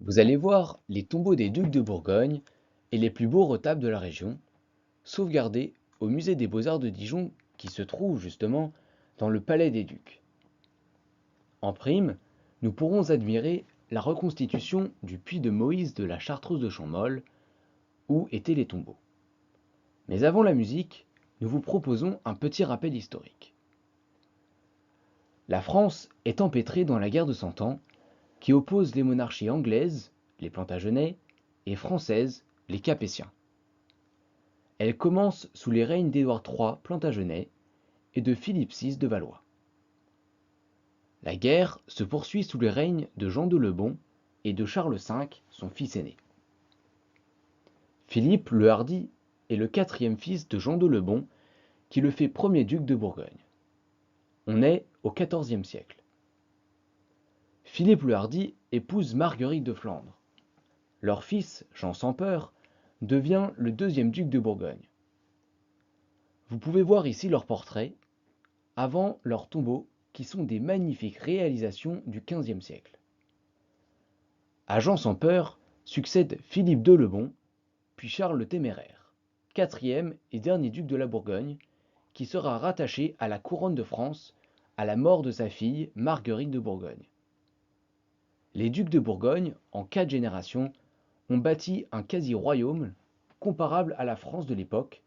Vous allez voir les tombeaux des ducs de Bourgogne et les plus beaux retables de la région, sauvegardés au musée des Beaux-Arts de Dijon qui se trouve justement dans le Palais des Ducs. En prime, nous pourrons admirer la reconstitution du puits de Moïse de la Chartreuse de Champmolles où étaient les tombeaux. Mais avant la musique, nous vous proposons un petit rappel historique. La France est empêtrée dans la guerre de Cent Ans qui oppose les monarchies anglaises, les Plantagenets, et françaises, les Capétiens. Elle commence sous les règnes d'Édouard III Plantagenet et de Philippe VI de Valois. La guerre se poursuit sous les règnes de Jean de Lebon et de Charles V, son fils aîné. Philippe le Hardi est le quatrième fils de Jean de Lebon qui le fait premier duc de Bourgogne. On est au XIVe siècle. Philippe le Hardi épouse Marguerite de Flandre. Leur fils, Jean sans Peur, devient le deuxième duc de Bourgogne. Vous pouvez voir ici leurs portraits, avant leurs tombeaux, qui sont des magnifiques réalisations du XVe siècle. À Jean sans Peur succède Philippe de Lebon, puis Charles le Téméraire, quatrième et dernier duc de la Bourgogne, qui sera rattaché à la couronne de France à la mort de sa fille Marguerite de Bourgogne. Les ducs de Bourgogne, en 4 générations, ont bâti un quasi-royaume comparable à la France de l'époque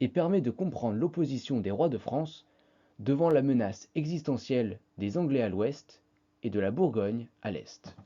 et permet de comprendre l'opposition des rois de France devant la menace existentielle des Anglais à l'ouest et de la Bourgogne à l'est.